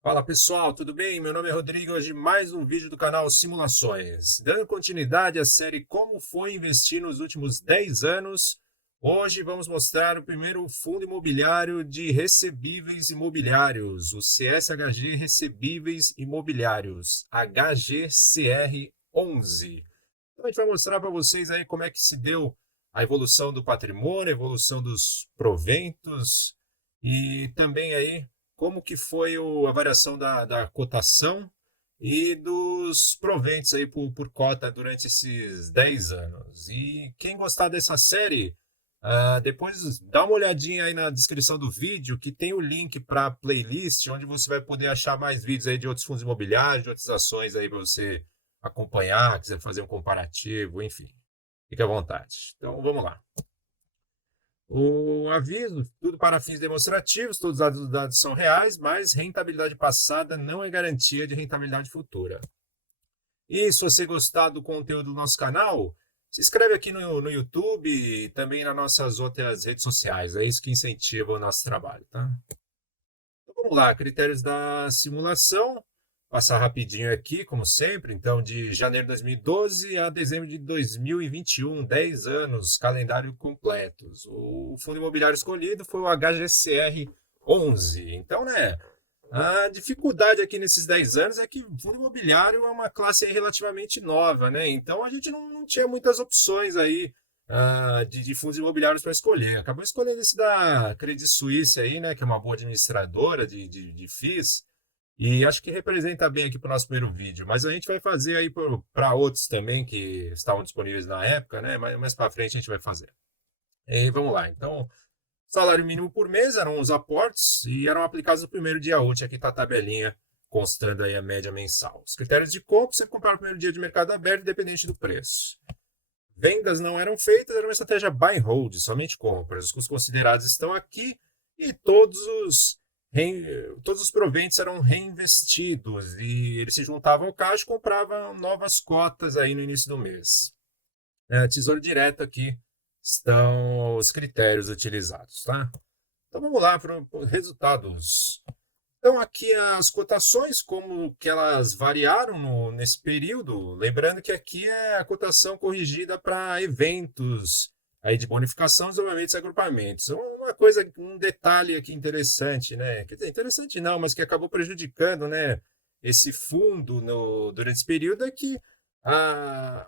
Fala pessoal, tudo bem? Meu nome é Rodrigo, hoje mais um vídeo do canal Simulações. Dando continuidade à série Como foi investir nos últimos 10 anos, hoje vamos mostrar o primeiro fundo imobiliário de recebíveis imobiliários, o CSHG Recebíveis Imobiliários, HGCR11. Então a gente vai mostrar para vocês aí como é que se deu a evolução do patrimônio, a evolução dos proventos e também aí como que foi a variação da cotação e dos proventos aí por cota durante esses 10 anos. E quem gostar dessa série, depois dá uma olhadinha aí na descrição do vídeo, que tem o link para a playlist, onde você vai poder achar mais vídeos aí de outros fundos imobiliários, de outras ações aí para você acompanhar, quiser fazer um comparativo, enfim. Fique à vontade. Então, vamos lá. O aviso, tudo para fins demonstrativos, todos os dados são reais, mas rentabilidade passada não é garantia de rentabilidade futura. E se você gostar do conteúdo do nosso canal, se inscreve aqui no YouTube e também nas nossas outras redes sociais. É isso que incentiva o nosso trabalho, tá? Então, vamos lá, critérios da simulação. Passar rapidinho aqui, como sempre. Então, de janeiro de 2012 a dezembro de 2021, 10 anos, calendário completos. O fundo imobiliário escolhido foi o HGCR 11. Então, né, a dificuldade aqui nesses 10 anos é que o fundo imobiliário é uma classe aí relativamente nova, né? Então, a gente não tinha muitas opções aí de fundos imobiliários para escolher. Acabou escolhendo esse da Credit Suisse aí, né, que é uma boa administradora de FIIs. E acho que representa bem aqui para o nosso primeiro vídeo, mas a gente vai fazer aí para outros também que estavam disponíveis na época, né? Mas mais para frente a gente vai fazer. E vamos lá. Então, salário mínimo por mês eram os aportes e eram aplicados no primeiro dia útil. Aqui está a tabelinha constando aí a média mensal. Os critérios de compra, você comprar no primeiro dia de mercado aberto, independente do preço. Vendas não eram feitas, era uma estratégia buy and hold, somente compras. Os custos considerados estão aqui e todos os proventos eram reinvestidos e eles se juntavam ao caixa e compravam novas cotas aí no início do mês. Tesouro direto aqui estão os critérios utilizados, tá? Então vamos lá para os resultados. Então aqui as cotações, como que elas variaram nesse período, lembrando que aqui é a cotação corrigida para eventos aí de bonificação, desenvolvimento e agrupamentos. Uma coisa, um detalhe aqui interessante, né? Quer dizer, interessante não, mas que acabou prejudicando, né, esse fundo durante esse período é que a,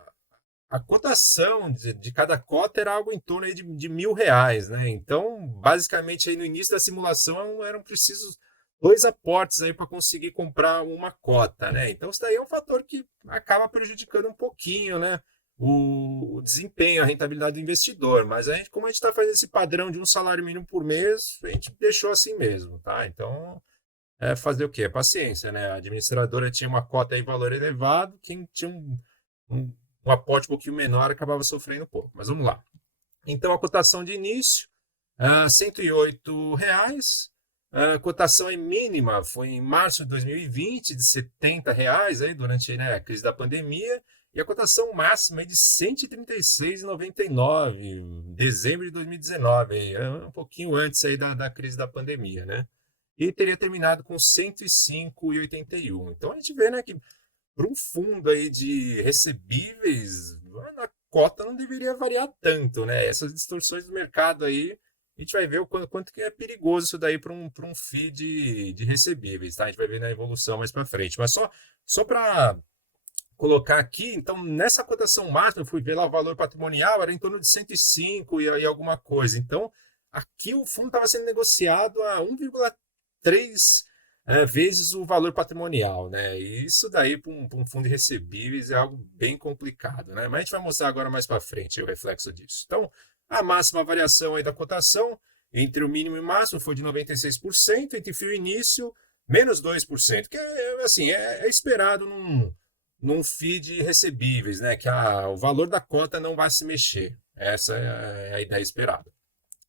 a cotação de cada cota era algo em torno aí de R$ 1.000, né? Então, basicamente, aí no início da simulação eram precisos dois aportes aí para conseguir comprar uma cota, né? Então, isso daí é um fator que acaba prejudicando um pouquinho, né? O desempenho, a rentabilidade do investidor. Mas a gente, como a gente está fazendo esse padrão de um salário mínimo por mês, a gente deixou assim mesmo, tá? Então, fazer o quê? Paciência, né? A administradora tinha uma cota aí, valor elevado, quem tinha um, um aporte um pouquinho menor acabava sofrendo um pouco. Mas vamos lá. Então, a cotação de início, R$ 108. A cotação mínima foi em março de 2020, de R$ 70, aí, durante, né, a crise da pandemia, e a cotação máxima é de R$ 136,99, em dezembro de 2019, aí, um pouquinho antes aí da crise da pandemia, né? E teria terminado com 105,81. Então a gente vê, né, que para um fundo aí de recebíveis, a cota não deveria variar tanto, né? Essas distorções do mercado aí, a gente vai ver o quanto que é perigoso isso daí para um FII de recebíveis, tá? A gente vai ver na evolução mais para frente. Mas só para colocar aqui, então, nessa cotação máxima, eu fui ver lá o valor patrimonial, era em torno de 105 e alguma coisa. Então, aqui o fundo estava sendo negociado a 1,3 vezes o valor patrimonial, né? E isso daí para um fundo de recebíveis é algo bem complicado, né? Mas a gente vai mostrar agora mais para frente o reflexo disso. Então, a máxima variação aí da cotação entre o mínimo e o máximo foi de 96%, entre fio e início, menos 2%, que assim, é esperado num FII de recebíveis, né? Que o valor da cota não vai se mexer. Essa é a ideia esperada.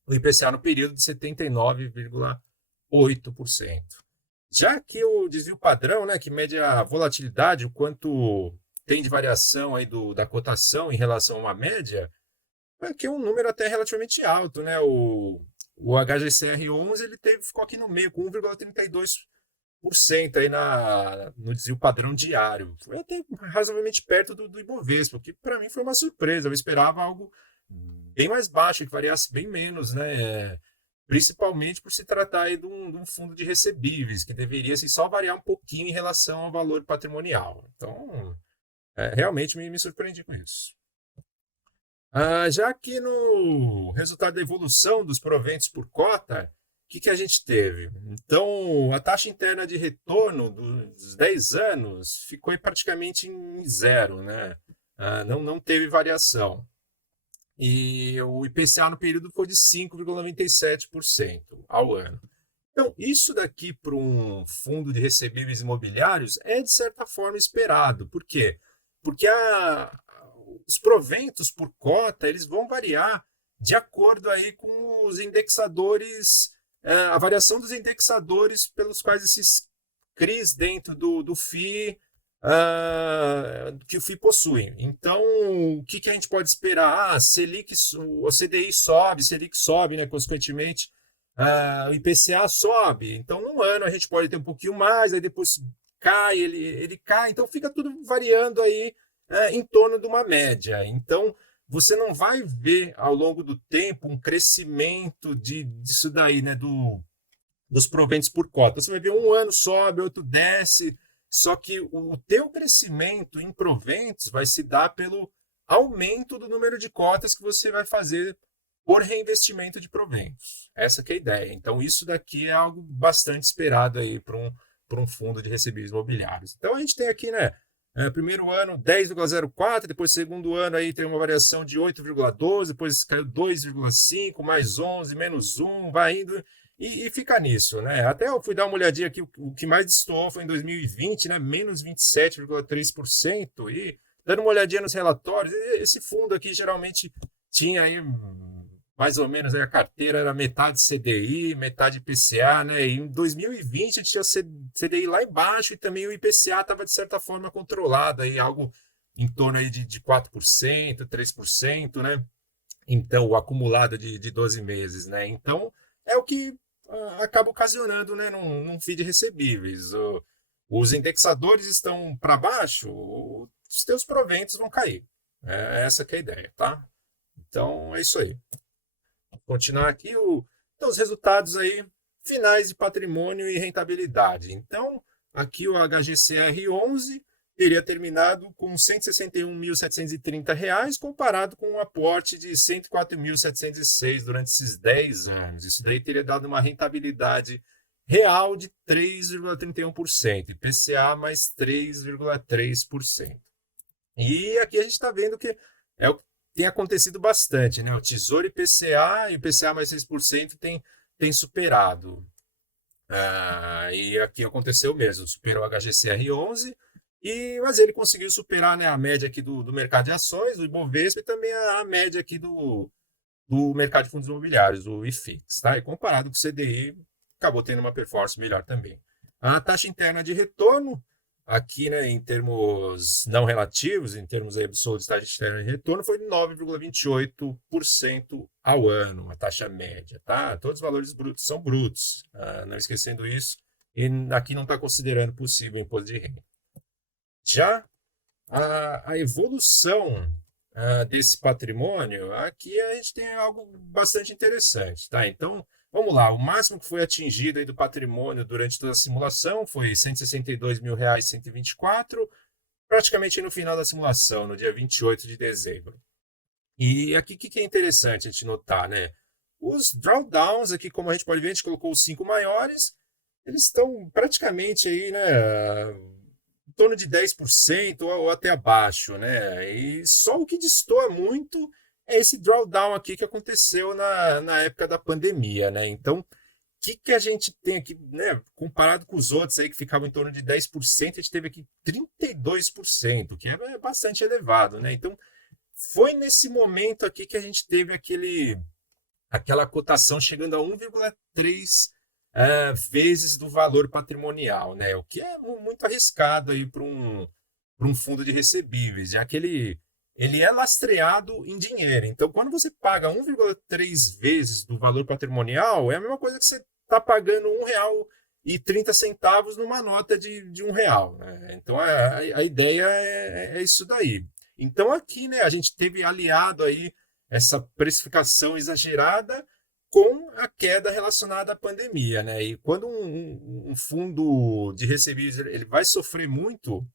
O IPCA no período de 79,8%. Já que o desvio padrão, né, que mede a volatilidade, o quanto tem de variação aí da cotação em relação a uma média, aqui é um número até relativamente alto, né? O HGCR11 ficou aqui no meio, com 1,32% aí no desvio padrão diário. Foi até razoavelmente perto do Ibovespa, o que para mim foi uma surpresa. Eu esperava algo bem mais baixo, que variasse bem menos, né? Principalmente por se tratar aí de um fundo de recebíveis, que deveria assim, só variar um pouquinho em relação ao valor patrimonial. Então, realmente me surpreendi com isso. Já aqui no resultado da evolução dos proventos por cota, o que a gente teve? Então, a taxa interna de retorno dos 10 anos ficou aí praticamente em zero, né? Não teve variação. E o IPCA no período foi de 5,97% ao ano. Então, isso daqui para um fundo de recebíveis imobiliários é, de certa forma, esperado. Por quê? Porque os proventos por cota eles vão variar de acordo aí com os indexadores, a variação dos indexadores pelos quais esses CRIs dentro do FII, que o FII possui. Então, o que a gente pode esperar? O CDI sobe, Selic sobe, né, consequentemente, o IPCA sobe. Então, num ano a gente pode ter um pouquinho mais, aí depois cai, ele cai. Então, fica tudo variando aí em torno de uma média. Então, você não vai ver ao longo do tempo um crescimento disso daí, né, dos proventos por cota. Você vai ver um ano sobe, outro desce, só que o teu crescimento em proventos vai se dar pelo aumento do número de cotas que você vai fazer por reinvestimento de proventos. Essa que é a ideia. Então, isso daqui é algo bastante esperado aí para um fundo de recebíveis imobiliários. Então, a gente tem aqui, né, primeiro ano 10,04, depois segundo ano aí tem uma variação de 8,12, depois caiu 2,5, mais 11, menos 1, vai indo e fica nisso, né? Até eu fui dar uma olhadinha aqui, o que mais destoou foi em 2020, né, menos 27,3%, e dando uma olhadinha nos relatórios, esse fundo aqui geralmente tinha aí mais ou menos aí a carteira era metade CDI, metade IPCA, né? E em 2020 tinha CDI lá embaixo e também o IPCA estava de certa forma controlado aí, algo em torno aí de 4%, 3%, né? Então, o acumulado de 12 meses, né? Então, é o que acaba ocasionando, né, num FII de recebíveis. Os indexadores estão para baixo, os teus proventos vão cair. Essa que é a ideia, tá? Então, é isso aí. Vou continuar aqui então, os resultados aí finais de patrimônio e rentabilidade. Então, aqui o HGCR11 teria terminado com R$ 161.730, comparado com um aporte de R$ 104.706 durante esses 10 anos. Isso daí teria dado uma rentabilidade real de 3,31%, IPCA mais 3,3%. E aqui a gente está vendo que é o que tem acontecido bastante, né? O Tesouro IPCA e o IPCA mais 6% tem superado. E aqui aconteceu mesmo, superou o HGCR11, mas ele conseguiu superar, né, a média aqui do mercado de ações, do Ibovespa, e também a média aqui do mercado de fundos imobiliários, o IFIX. Tá? E comparado com o CDI, acabou tendo uma performance melhor também. A taxa interna de retorno, aqui, né, em termos não relativos, em termos absolutos, taxa interna de retorno foi de 9,28% ao ano, uma taxa média. Tá? Todos os valores brutos são brutos, não esquecendo isso, e aqui não está considerando possível imposto de renda. Já a evolução desse patrimônio, aqui a gente tem algo bastante interessante. Tá? Então, vamos lá, o máximo que foi atingido aí do patrimônio durante toda a simulação foi R$ 162.124, praticamente no final da simulação, no dia 28 de dezembro. E aqui o que é interessante a gente notar, né? Os drawdowns aqui, como a gente pode ver, a gente colocou os 5 maiores, eles estão praticamente aí, né, em torno de 10% ou até abaixo, né? E só o que destoa muito é esse drawdown aqui que aconteceu na época da pandemia, né? Então, o que a gente tem aqui, né? Comparado com os outros aí que ficavam em torno de 10%, a gente teve aqui 32%, que é bastante elevado, né? Então, foi nesse momento aqui que a gente teve aquela cotação chegando a 1,3 vezes do valor patrimonial, né? O que é muito arriscado aí para um fundo de recebíveis, já que ele é lastreado em dinheiro. Então, quando você paga 1,3 vezes do valor patrimonial, é a mesma coisa que você está pagando R$ 1,30 numa nota de R$ 1. Né? Então, a ideia é isso daí. Então, aqui, né, a gente teve aliado aí essa precificação exagerada com a queda relacionada à pandemia, né? E quando um fundo de recebíveis ele vai sofrer muito,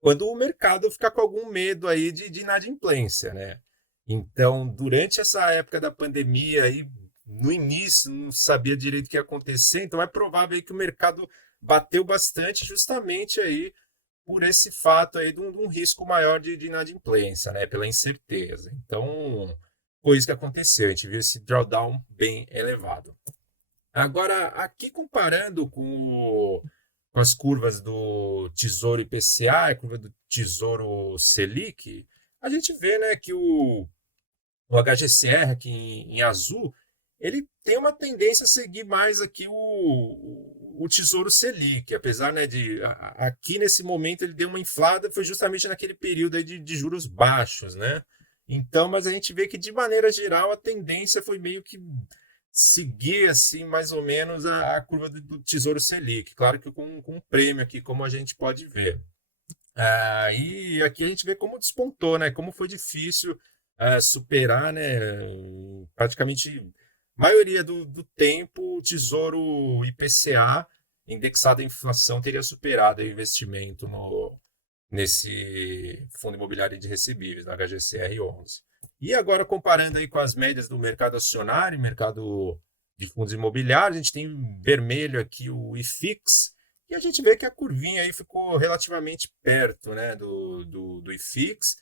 quando o mercado ficar com algum medo aí de inadimplência, né? Então, durante essa época da pandemia, aí, no início, não sabia direito o que ia acontecer, então é provável aí que o mercado bateu bastante justamente aí por esse fato aí de um risco maior de inadimplência, né? Pela incerteza. Então, foi isso que aconteceu. A gente viu esse drawdown bem elevado. Agora, aqui comparando com as curvas do Tesouro IPCA, a curva do Tesouro Selic, a gente vê, né, que o HGCR aqui em azul, ele tem uma tendência a seguir mais aqui o Tesouro Selic, apesar, né, aqui nesse momento ele deu uma inflada, foi justamente naquele período aí de juros baixos, né? Então, mas a gente vê que de maneira geral a tendência foi meio que seguir assim mais ou menos a curva do Tesouro Selic, claro que com um prêmio aqui, como a gente pode ver. E aqui a gente vê como despontou, né? Como foi difícil superar, né? Praticamente maioria do tempo o Tesouro IPCA indexado à inflação teria superado o investimento nesse fundo imobiliário de recebíveis, no HGCR11. E agora, comparando aí com as médias do mercado acionário, mercado de fundos imobiliários, a gente tem em vermelho aqui o IFIX, e a gente vê que a curvinha aí ficou relativamente perto, né, do IFIX,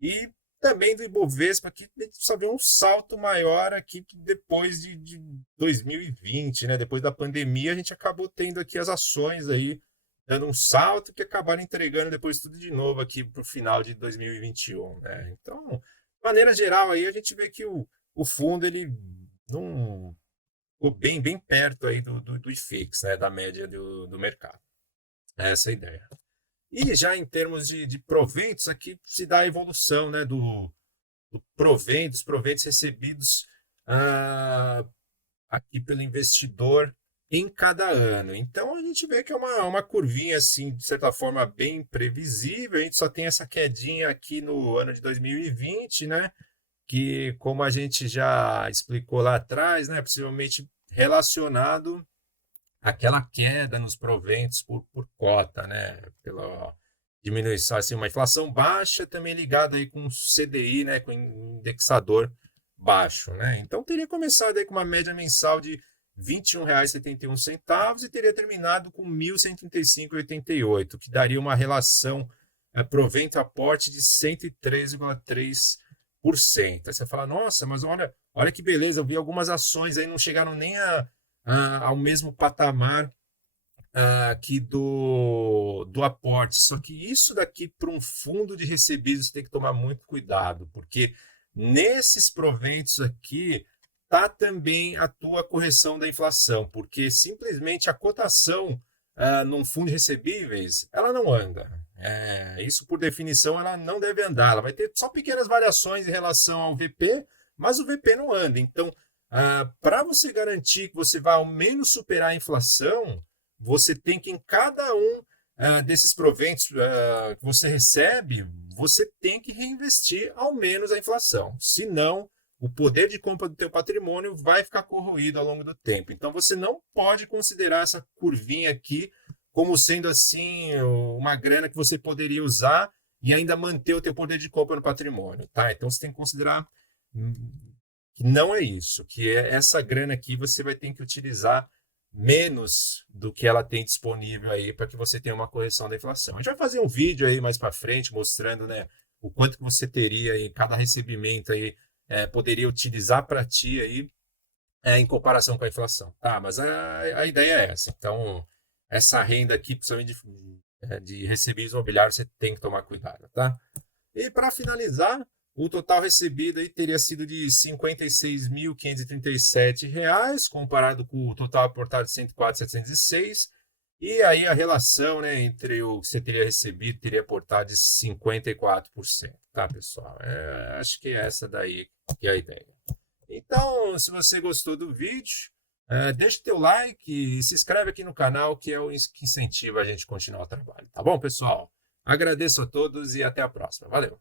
e também do Ibovespa, que a gente só vê um salto maior aqui depois de 2020, né, depois da pandemia, a gente acabou tendo aqui as ações aí dando um salto que acabaram entregando depois tudo de novo aqui para o final de 2021, né? Então, de maneira geral, aí a gente vê que o fundo ele não ficou bem perto aí do IFIX, né? Da média do mercado. Essa é a ideia. E já em termos de proventos, aqui se dá a evolução, né? Do proventos, proventos recebidos aqui pelo investidor em cada ano. Então a gente vê que é uma curvinha assim, de certa forma, bem previsível. A gente só tem essa quedinha aqui no ano de 2020, né? Que, como a gente já explicou lá atrás, né? Possivelmente relacionado àquela queda nos proventos por cota, né? Pela diminuição, assim, uma inflação baixa também ligada aí com o CDI, né? Com indexador baixo, né? Então teria começado aí com uma média mensal de R$ 21,71 e teria terminado com 1.135,88, que daria uma relação provento-aporte de 103,3%. Aí você fala, nossa, mas olha que beleza, eu vi algumas ações aí não chegaram nem ao mesmo patamar aqui do aporte. Só que isso daqui para um fundo de recebíveis tem que tomar muito cuidado, porque nesses proventos aqui tá também a tua correção da inflação, porque simplesmente a cotação num fundo de recebíveis ela não anda. Isso por definição ela não deve andar, ela vai ter só pequenas variações em relação ao VP, mas o VP não anda. Então, para você garantir que você vai ao menos superar a inflação, você tem que, em cada um desses proventos que você recebe, você tem que reinvestir ao menos a inflação. Senão, o poder de compra do teu patrimônio vai ficar corroído ao longo do tempo. Então, você não pode considerar essa curvinha aqui como sendo assim uma grana que você poderia usar e ainda manter o teu poder de compra no patrimônio, tá? Então, você tem que considerar que não é isso, que essa grana aqui você vai ter que utilizar menos do que ela tem disponível aí para que você tenha uma correção da inflação. A gente vai fazer um vídeo aí mais para frente mostrando, né, o quanto que você teria aí, cada recebimento aí poderia utilizar para ti aí em comparação com a inflação. Tá, mas a ideia é essa. Então, essa renda aqui, principalmente de recebíveis imobiliários, você tem que tomar cuidado, tá? E para finalizar, o total recebido aí teria sido de R$ 56.537, comparado com o total aportado de R$ 104.706. E aí a relação, né, entre o que você teria recebido teria aportado de 54%, tá, pessoal? Acho que é essa daí que é a ideia. Então, se você gostou do vídeo, deixa teu like e se inscreve aqui no canal, que é o que incentiva a gente a continuar o trabalho. Tá bom, pessoal? Agradeço a todos e até a próxima. Valeu!